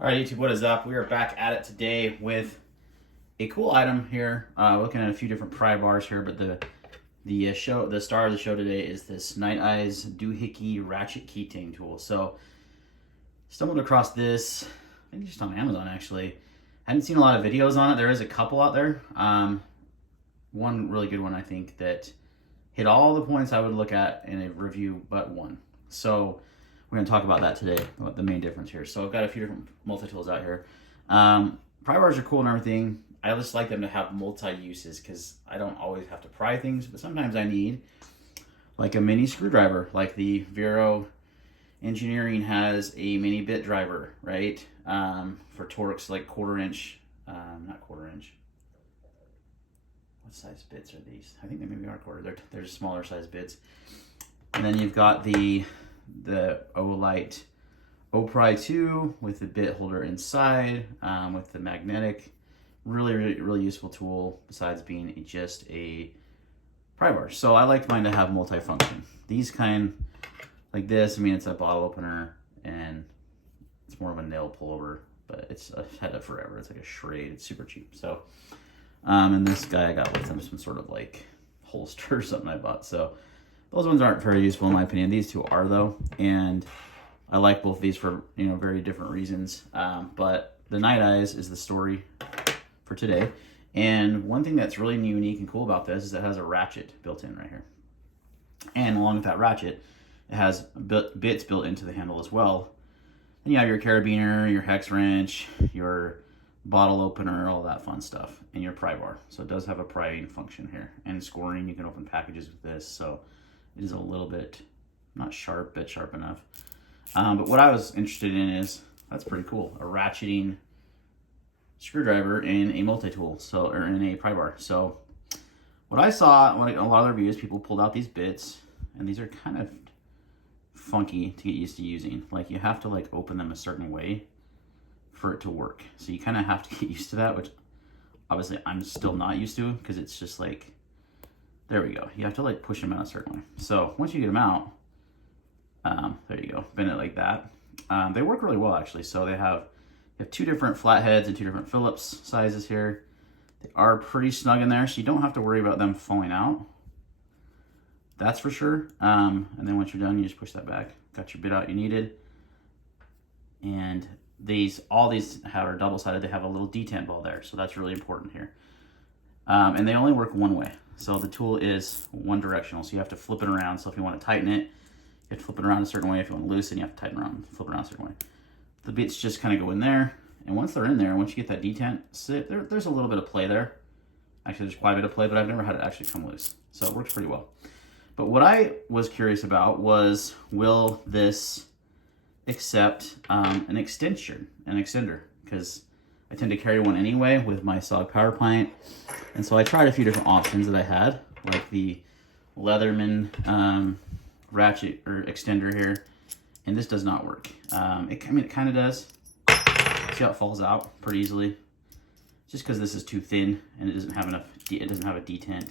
All right, YouTube, what is up? We are back at it today with a cool item here. Looking at a few different pry bars here, but the star of the show today is this Nite Ize DoohicKey Ratchet keychain tool. So, stumbled across this, I think just on Amazon actually. Hadn't seen a lot of videos on it. There is a couple out there. One really good one, I think, that hit all the points I would look at in a review, but one. So we're going to talk about that today, what the main difference here. So I've got a few different multi-tools out here. Pry bars are cool and everything. I just like them to have multi-uses because I don't always have to pry things, but sometimes I need like a mini screwdriver, like the Vero Engineering has a mini bit driver, right? For Torx, like not quarter inch. What size bits are these? I think they maybe are quarter. They're just smaller size bits. And then you've got the Olight Pry 2 with the bit holder inside, with the magnetic. Really useful tool besides being just a pry bar. So I like mine to have multifunction. These kind, like this, I mean, it's a bottle opener and it's more of a nail pullover, but I've had it forever. It's like a Schrade. It's super cheap. So, and this guy I got with some sort of like holster or something I bought. So those ones aren't very useful in my opinion. These two are though, and I like both of these for very different reasons. But the Nite Ize is the story for today. And one thing that's really unique and cool about this is it has a ratchet built in right here. And along with that ratchet, it has bits built into the handle as well. And you have your carabiner, your hex wrench, your bottle opener, all that fun stuff, and your pry bar. So it does have a prying function here. And scoring, you can open packages with this. So it is a little bit, not sharp, but sharp enough. But what I was interested in is, that's pretty cool, a ratcheting screwdriver in a multi-tool, or in a pry bar. So what I saw, a lot of the reviews, people pulled out these bits, and these are kind of funky to get used to using. Like, you have to like open them a certain way for it to work. So you kind of have to get used to that, which obviously I'm still not used to, because it's just like, there we go. You have to like push them out a certain way. So once you get them out, there you go, bend it like that. They work really well actually. So you have two different flatheads and two different Phillips sizes here. They are pretty snug in there, so you don't have to worry about them falling out. That's for sure. And then once you're done, you just push that back. Got your bit out you needed. And all these are double-sided. They have a little detent ball there, so that's really important here. And they only work one way. So the tool is one directional, so you have to flip it around. So if you want to tighten it, you have to flip it around a certain way. If you want to loosen, you have to tighten around, flip it around a certain way. The bits just kind of go in there, and once they're in there, once you get that detent, there's a little bit of play there. Actually, there's quite a bit of play, but I've never had it actually come loose. So it works pretty well. But what I was curious about was, will this accept an extender? Because I tend to carry one anyway with my SOG power plant. And so I tried a few different options that I had, like the Leatherman ratchet or extender here, and this does not work. It kind of does. See how it falls out pretty easily? Just because this is too thin and it doesn't have a detent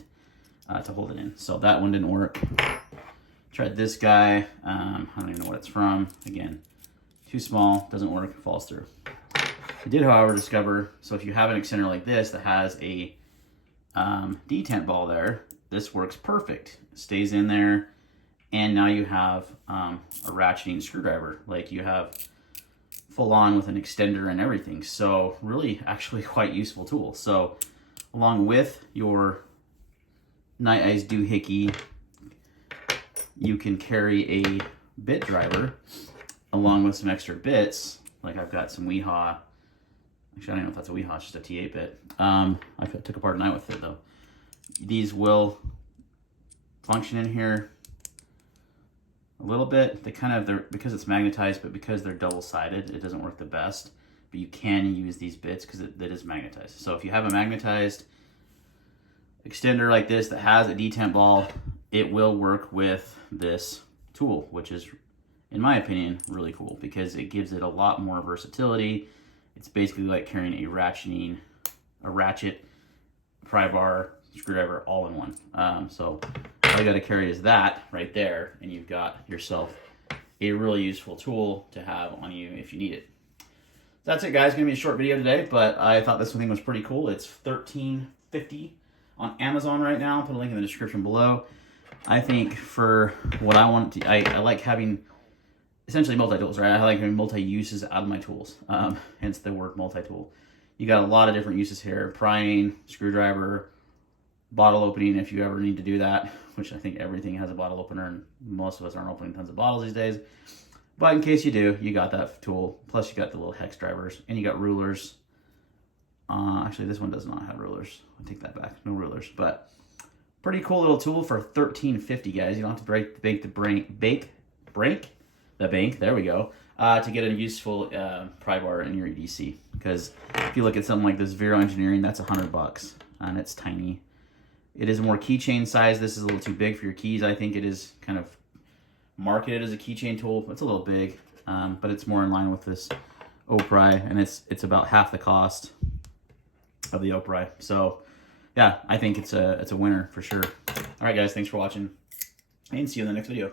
to hold it in. So that one didn't work. Tried this guy. I don't even know what it's from. Again, too small, doesn't work, falls through. I did, however, discover, so if you have an extender like this that has a detent ball there, this works perfect. It stays in there, and now you have a ratcheting screwdriver. Like, you have full on with an extender and everything. So really, actually quite useful tool. So along with your Nite Ize DoohicKey, you can carry a bit driver along with some extra bits. Like, I've got some Weehaw. Actually, I don't know if that's a Weehaw, it's just a T8 bit. I took apart a night with it though. These will function in here a little bit. They're because it's magnetized, but because they're double-sided, it doesn't work the best. But you can use these bits because it is magnetized. So if you have a magnetized extender like this that has a detent ball, it will work with this tool, which is, in my opinion, really cool because it gives it a lot more versatility. It's basically like carrying a ratchet, pry bar, screwdriver all in one. So all you got to carry is that right there, and you've got yourself a really useful tool to have on you if you need it. that's it, guys. Gonna be a short video today, but I thought this thing was pretty cool. It's $13.50 on Amazon right now. I'll put a link in the description below. I think for what I want to, I like having essentially multi-tools, right? I like having multi-uses out of my tools, hence the word multi-tool. You got a lot of different uses here: prying, screwdriver, bottle opening if you ever need to do that, which I think everything has a bottle opener, and most of us aren't opening tons of bottles these days. But in case you do, you got that tool. Plus you got the little hex drivers, and you got rulers. Actually, this one does not have rulers. I'll take that back. No rulers, but pretty cool little tool for $13.50, guys. You don't have to break the bank. There we go. To get a useful pry bar in your EDC. Because if you look at something like this Vero Engineering, that's $100, and it's tiny. It is more keychain size. This is a little too big for your keys. I think it is kind of marketed as a keychain tool. It's a little big, but it's more in line with this O-Pry, and it's about half the cost of the O-Pry. So yeah, I think it's a winner for sure. All right, guys, thanks for watching, and see you in the next video.